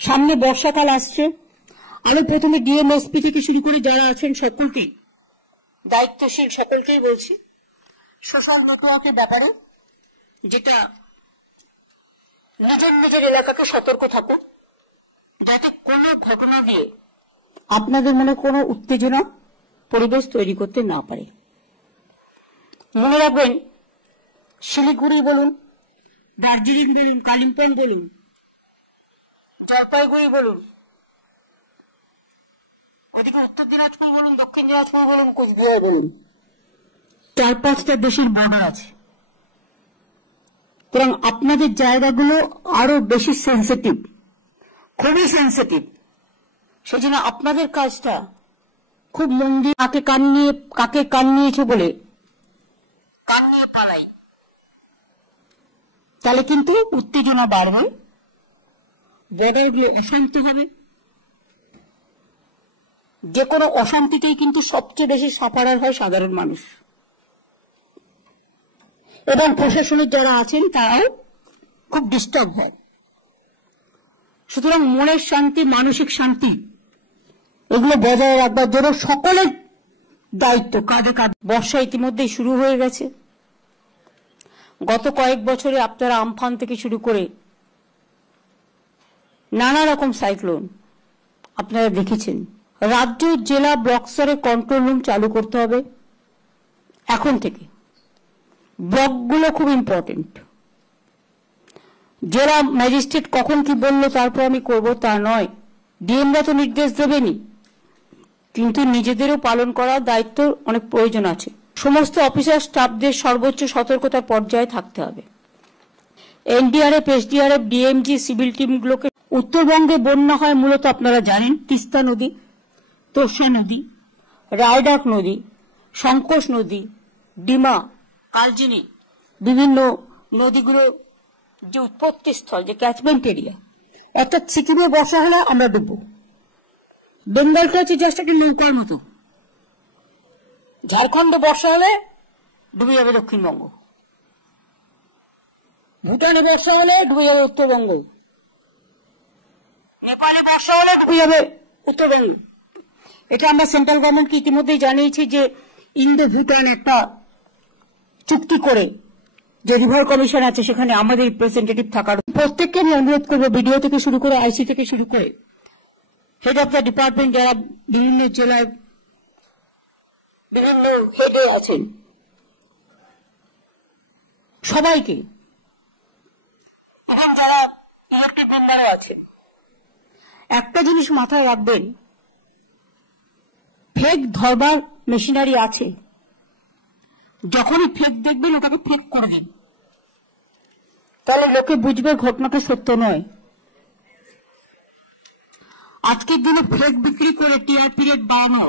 সামনে বর্ষাকাল আসছে। আমি প্রথমে ডিএমএসপি থেকে শুরু করে যারা আছেন সকলকেই, দায়িত্বশীল সকলকেই বলছি, সোশ্যাল নেটওয়ার্কের ব্যাপারে যেটা নিজের নিজের এলাকাকে সতর্ক থাকো, যাতে কোনো ঘটনা দিয়ে আপনাদের মনে কোনো উত্তেজনা পরিবেশ তৈরি করতে না পারে। মনে রাখবেন, শিলিগুড়ি বলুন, দার্জিলিং বলুন, কালিম্পং বলুন, জলপাইগুড়ি বলুন, ওদিকে উত্তর দিনাজপুর বলুন, দক্ষিণ দিনাজপুর বলুন, কোচবিহার বলুন, 4-5টা দেশের বর্ডার আছে। সুতরাং আপনাদের জায়গাগুলো আরো বেশি সেন্সিটিভ, খুবই সেন্সিটিভ। সেজন্য আপনাদের কাজটা খুব মন দিয়ে, কাকে কান নিয়েছে বলে কান নিয়ে পালাই, তাহলে কিন্তু উত্তেজনা বাড়বে, বর্ডারগুলো অশান্ত হবে। যে কোনো অশান্তিতেই কিন্তু সবচেয়ে বেশি সাফারার হয় সাধারণ মানুষ, এবং প্রশাসনের যারা আছেন তারাও খুব ডিস্টার্ব হয়। সুতরাং মনের শান্তি, মানসিক শান্তি এগুলো বজায় রাখবার জন্য সকলের দায়িত্ব কাঁধে কাঁধে। বর্ষা ইতিমধ্যেই শুরু হয়ে গেছে। গত কয়েক বছরে আপনারা আমফান থেকে শুরু করে নানা রকম সাইক্লোন আপনারা দেখেছেন। রাজ্য, জেলা, ব্লক স্তরে কন্ট্রোল রুম চালু করতে হবে এখন থেকে। ব্লকগুলো খুব ইম্পর্টেন্ট। জেলা ম্যাজিস্ট্রেট কখন কি বললো তারপর আমি করব তা নয়, ডিএমরা তো নির্দেশ দেবেনি, কিন্তু নিজেদেরও পালন করার দায়িত্ব অনেক প্রয়োজন আছে। সমস্ত অফিসার স্টাফদের সর্বোচ্চ সতর্কতার পর্যায়ে থাকতে হবে। এনডিআরএফ, এসডিআরএফ, ডিএমজি, সিভিল টিমগুলোকে। উত্তরবঙ্গে বন্যা হয় মূলত আপনারা জানেন তিস্তা নদী, তোষা নদী, রায়ডাক নদী, সংকোষ নদী, ডিমা, কালচিনি, বিভিন্ন নদীগুলো যে উৎপত্তি স্থল, যে ক্যাচমেন্ট এরিয়া। অর্থাৎ সিকিমে বর্ষা হলে আমরা ডুববো। বেঙ্গলটা হচ্ছে জাস্ট একটা নৌকার মতো। ঝাড়খণ্ডে বর্ষা হলে ডুবে যাবে দক্ষিণবঙ্গ, ভুটানে বর্ষা হলে ডুবে যাবে উত্তরবঙ্গ, নেপালে বর্ষা হলে ডুবে যাবে উত্তরবঙ্গ। এটা আমরা সেন্ট্রাল গভর্নমেন্টকে ইতিমধ্যেই জানিয়েছি যে ইন্দো ভুটান একটা চুক্তি করে যে রিভার কমিশন আছে সেখানে আমাদের রিপ্রেজেন্টেটিভ থাকার। প্রত্যেককে আমি অনুরোধ করবো, বিডিও থেকে শুরু করে আইসি থেকে শুরু করে হেড অফ দ্য ডিপার্টমেন্ট যারা বিভিন্ন জেলায় বিভিন্ন হেডে আছেন, সবাইকে, এবং যারা ইলেকটেড মেম্বারও আছেন, একটা জিনিস মাথায় রাখবেন, ফেক ধরবার মেশিনারি আছে। যখনই ফেক দেখবেন ওটাকে ফেক করে দিন, তাহলে লোকে বুঝবে ঘটনাটা সত্য নয়। আজকের দিনে ফেক বিক্রি করে টিআরপি রেট বাড়ানো